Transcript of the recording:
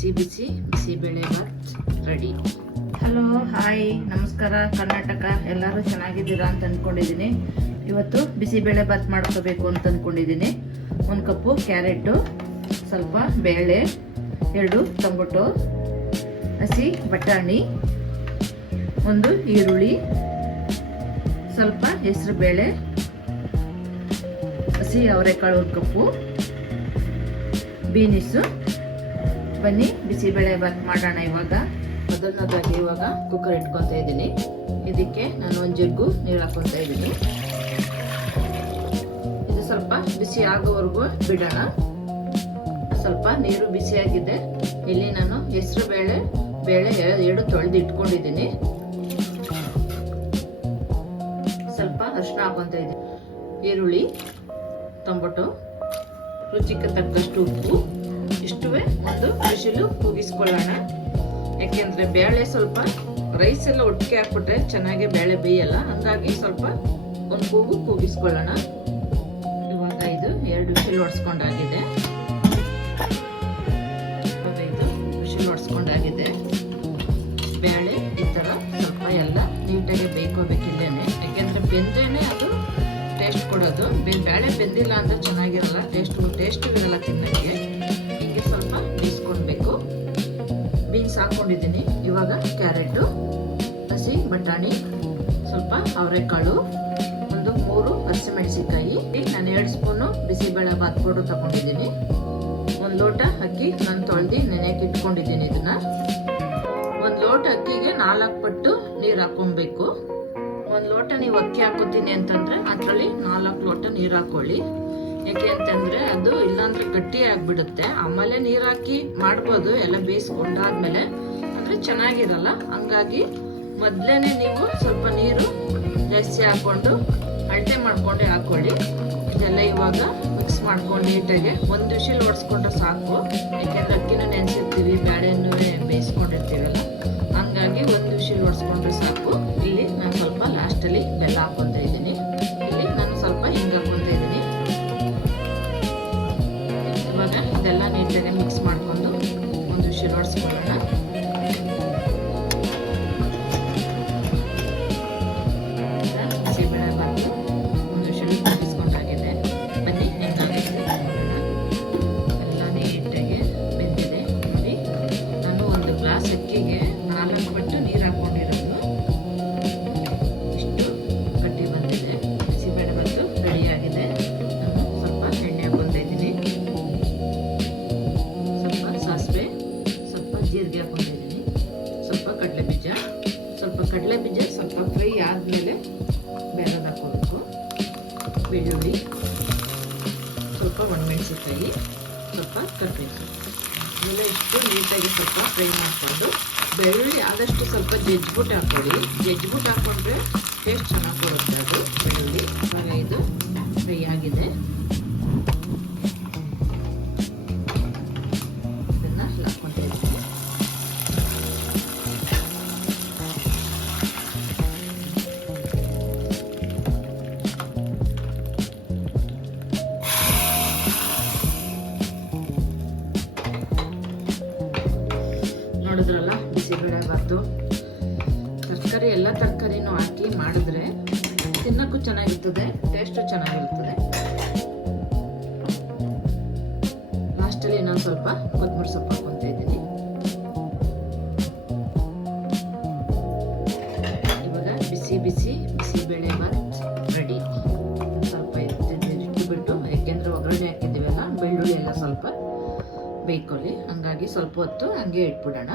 ಬಿಸಿ bisibele bath ready. Hello, hi, ನಮಸ್ಕಾರ ಕರ್ನಾಟಕ. ಎಲ್ಲರೂ ಚೆನ್ನಾಗಿದ್ದೀರಾ ಅಂತ ಅಂದ್ಕೊಂಡಿದ್ದೀನಿ. ಇವತ್ತು ಬಿಸಿಬೇಳೆ ಬಾತ್ ಮಾಡ್ಕೋಬೇಕು ಅಂತ ಅಂದ್ಕೊಂಡಿದ್ದೀನಿ. 1 ಕಪ್ಪು ಕ್ಯಾರೆಟು, ಸ್ವಲ್ಪ ಬೇಳೆ, 2 ಟೊಮೊಟೊ, ಹಸಿ ಬಟಾಣಿ, 1 ಈರುಳ್ಳಿ, ಸ್ವಲ್ಪ ಹೆಸರು ಬೇಳೆ, ಹಸಿ ಅವರೆಕಾಳು 1 ಕಪ್ಪು, ಬೀನಿಸು. ಬನ್ನಿ ಬಿಸಿಬೇಳೆ ಬಾತ್ ಮಾಡೋಣ. ಮೊದಲನೇದಾಗಿ ಇವಾಗ ಕುಕ್ಕರ್ ಇಟ್ಕೊತಾ ಇದ್ದೀನಿ. ಇದಕ್ಕೆ ನಾನು 1 ಜಗ್ಗು ನೀರು ಹಾಕೊತಾ ಇದ್ದೀನಿ. ಇದು ಸ್ವಲ್ಪ ಬಿಸಿ ಆಗೋವರೆಗೂ ಬಿಡೋಣ. ಸ್ವಲ್ಪ ನೀರು ಬಿಸಿಯಾಗಿದೆ. ಇಲ್ಲಿ ನಾನು ಹೆಸರು ಬೇಳೆ 2 ತೊಳೆದು ಇಟ್ಕೊಂಡಿದ್ದೀನಿ. ಸ್ವಲ್ಪ ಅರಿಶಿನ ಹಾಕೊತಾ ಇದ್ದೀನಿ, ಈರುಳ್ಳಿ, ಟೊಮೊಟೊ, ರುಚಿಗೆ ತಕ್ಕಷ್ಟು ಉಪ್ಪು. ಇಷ್ಟುವೇ 1 ವಿಶಿಲು ಕೂಗಿಸ್ಕೊಳ್ಳೋಣ. ಯಾಕೆಂದ್ರೆ ಬೇಳೆ ಸ್ವಲ್ಪ ರೈಸ್ ಎಲ್ಲ ಒಟ್ಟಿಗೆ ಹಾಕ್ಬಿಟ್ರೆ ಚೆನ್ನಾಗಿ ಬೇಳೆ ಬೇಯಲ್ಲ. ಹಂಗಾಗಿ ಸ್ವಲ್ಪ 1 ಕೂಗು ಕೂಗಿಸ್ಕೊಳ್ಳೋಣ. ಇವಾಗ ಇದು 2 ವಿಶಿಲ್ ಹೊಡ್ಸ್ಕೊಂಡಾಗಿದೆ. ಹೊಡ್ಸ್ಕೊಂಡಾಗಿದೆ. ಬೇಳೆ ಈ ಥರ ಸ್ವಲ್ಪ ಎಲ್ಲ ನೀಟಾಗಿ ಬೇಯ್ಕೋಬೇಕಿಲ್ಲೇನೆ. ಯಾಕೆಂದ್ರೆ ಬೆಂದ್ರೇನೆ ಅದು ಟೇಸ್ಟ್ ಕೊಡೋದು. ಬೇಳೆ ಬೆಂದಿಲ್ಲ ಅಂದ್ರೆ ಚೆನ್ನಾಗಿರಲ್ಲ, ಟೇಸ್ಟ್ ಇರಲ್ಲ ತಿನ್ನೋಕ್ಕೆ. ಹೀಗೆ ಸ್ವಲ್ಪ ಬೇಯಿಸ್ಕೊಳ್ಬೇಕು. ಬೀನ್ಸ್ ಹಾಕೊಂಡಿದ್ದೀನಿ. ಇವಾಗ ಕ್ಯಾರೆಟು, ಹಸಿ ಬಟಾಣಿ, ಸ್ವಲ್ಪ ಅವರೆಕಾಳು, 3 ಹಸಿಮೆಣಸಿನ್ಕಾಯಿ. ನಾನು 2 ಸ್ಪೂನು ಬಿಸಿಬೇಳೆ ಬಾತ್ ಪೌಡರ್ ತಗೊಂಡಿದ್ದೀನಿ. 1 ಲೋಟ ಅಕ್ಕಿ ನಾನು ತೊಳೆದು ನೆನೆಯಕ್ಕೆ ಇಟ್ಕೊಂಡಿದ್ದೀನಿ. ಇದನ್ನ 1 ಲೋಟ ಅಕ್ಕಿಗೆ 4 ಪಟ್ಟು ನೀರು ಹಾಕೊಬೇಕು. 1 ಲೋಟ ನೀವು ಅಕ್ಕಿ ಹಾಕೋತೀನಿ ಅಂತಂದ್ರೆ ಅದರಲ್ಲಿ 4 ಲೋಟ ನೀರು ಹಾಕೊಳ್ಳಿ. ಯಾಕೆ ಅಂತಂದ್ರೆ ಅದು ಇಲ್ಲಾಂದ್ರೆ ಗಟ್ಟಿ ಆಗ್ಬಿಡುತ್ತೆ. ಆಮೇಲೆ ನೀರು ಹಾಕಿ ಮಾಡ್ಬೋದು, ಎಲ್ಲ ಬೇಯಿಸ್ಕೊಂಡಾದ್ಮೇಲೆ ಅಂದ್ರೆ ಚೆನ್ನಾಗಿರಲ್ಲ. ಹಂಗಾಗಿ ಮೊದಲೇನೆ ನೀವು ಸ್ವಲ್ಪ ನೀರು ಜಾಸ್ತಿ ಹಾಕೊಂಡು ಅಳತೆ ಮಾಡ್ಕೊಂಡೆ ಹಾಕೊಳ್ಳಿ. ಇದೆಲ್ಲ ಇವಾಗ ಮಿಕ್ಸ್ ಮಾಡ್ಕೊಂಡು ನೀಟಾಗಿ 1 ವಿಶಿಲ್ ಹೊಡ್ಸ್ಕೊಂಡ್ರೆ ಸಾಕು. ಯಾಕೆಂದ್ರೆ ಅಕ್ಕಿನೂ ನೆನೆಸಿರ್ತೀವಿ, ಬೇಳೆನೂ ಬೇಯಿಸ್ಕೊಂಡಿರ್ತೀವಲ್ಲ. ಹಂಗಾಗಿ 1 ವಿಶಿಲ್ ಹೊಡ್ಸ್ಕೊಂಡ್ರೆ ಸಾಕು. ಇಲ್ಲಿ ನಾನು ಸ್ವಲ್ಪ ಲಾಸ್ಟಲ್ಲಿ ಬೆಲ್ಲ ಹಾಕೊತಾ ಇದ್ದೀನಿ. ಇಲ್ಲಿ ನಾನು ಸ್ವಲ್ಪ ಹಿಂಗೆ ಹಾಕೊತಾ ಇದ್ದೀನಿ. ಇವಾಗ ಇದೆಲ್ಲ ನೀಟಾಗಿ ಮಿಕ್ಸ್ ಮಾಡ್ಕೊಂಡು 1 ವಿಶಿಲ್ ಹೊಡ್ಸ್ಕೊಳ್ಳೋಣ. ಬಿಸಿಬೇಳೆ ಬಾತು 1 ವಿಶಿಲ್ ಕೂಗಿಸ್ಕೊಂಡಾಗಿದೆ. ಬನ್ನಿ ಹೆಂಗಾಗುತ್ತೆ ಎಲ್ಲ ನೀಟಾಗಿ ಬೆಂದಿದೆ ನೋಡಿ. ನಾನು 1 ಗ್ಲಾಸ್ ಅಕ್ಕಿಗೆ 4 ಪಟ್ಟು ನೀರು ಹಾಕೊಂಡಿರೋದು. ಇಷ್ಟು ಗಟ್ಟಿ ಬಂದಿದೆ. ಬಿಸಿಬೇಳೆ ಬಾತು ರೆಡಿಯಾಗಿದೆ. ನಾನು ಸ್ವಲ್ಪ ಎಣ್ಣೆ ಹಾಕೊತಾ ಇದ್ದೀನಿ. ಸ್ವಲ್ಪ ಸಾಸಿವೆ, ಸ್ವಲ್ಪ ಜೀರಿಗೆ ಹಾಕೊತಾ ಇದ್ದೀನಿ, ಸ್ವಲ್ಪ ಕಡಲೆಬೀಜ. ಸ್ವಲ್ಪ ಫ್ರೈ ಆದಮೇಲೆ ಬೇರೆದು ಹಾಕೋಬೇಕು. ಬೆಳ್ಳುಳ್ಳಿ, ಸ್ವಲ್ಪ ಒಣಮೆಣಸಿನಕಾಯಿ, ಸ್ವಲ್ಪ ಕರಿಬೇವು. ಇವೆಲ್ಲ ಇಷ್ಟು ನೀಟಾಗಿ ಸ್ವಲ್ಪ ಫ್ರೈ ಮಾಡಿಕೊಂಡು, ಬೆಳ್ಳುಳ್ಳಿ ಆದಷ್ಟು ಸ್ವಲ್ಪ ಜಜ್ಜಿಬಿಟ್ಟು ಹಾಕೊಳ್ಳಿ. ಜಜ್ಜಿಬಿಟ್ಟು ಹಾಕೊಂಡ್ರೆ ಟೇಸ್ಟ್ ಚೆನ್ನಾಗಿ ಕೊಡುತ್ತೆ ಅದು ಬೆಳ್ಳುಳ್ಳಿ. ಇವಾಗ ಇದು ಫ್ರೈ ಆಗಿದೆ. ಇದನ್ನು ಹಾಕ್ಕೊತಾ ಇದ್ದೀನಿ. ನೋಡಿದ್ರಲ್ಲ ಬಿಸಿಬೇಳೆ ಬಾತು. ಎಲ್ಲ ತರಕಾರಿನೂ ಹಾಕಿ ಮಾಡಿದ್ರೆ ತಿನ್ನಕ್ಕೂ ಚೆನ್ನಾಗಿರ್ತದೆ, ಟೇಸ್ಟು ಚೆನ್ನಾಗಿರ್ತದೆ. ಲಾಸ್ಟಲ್ಲಿ ನಾನು ಸ್ವಲ್ಪ ಕೊತ್ತಂಬರಿ ಸೊಪ್ಪು ಹಾಕೊತಾ ಇದ್ದೀನಿ. ಇವಾಗ ಬಿಸಿಬೇಳೆ ಬಾತ್ ರೆಡಿ. ಸ್ವಲ್ಪ ಇಟ್ಟು ಬಿಟ್ಟು, ಯಾಕೆಂದ್ರೆ ಒಗ್ಗರಣೆ ಹಾಕಿದ್ದೀವಲ್ಲ, ಬೆಳ್ಳುಳ್ಳಿ ಎಲ್ಲ ಸ್ವಲ್ಪ ಬೇಯ್ಕೊಳ್ಳಿ. ಹಂಗಾಗಿ ಸ್ವಲ್ಪ ಹೊತ್ತು ಹಂಗೆ ಇಟ್ಬಿಡೋಣ.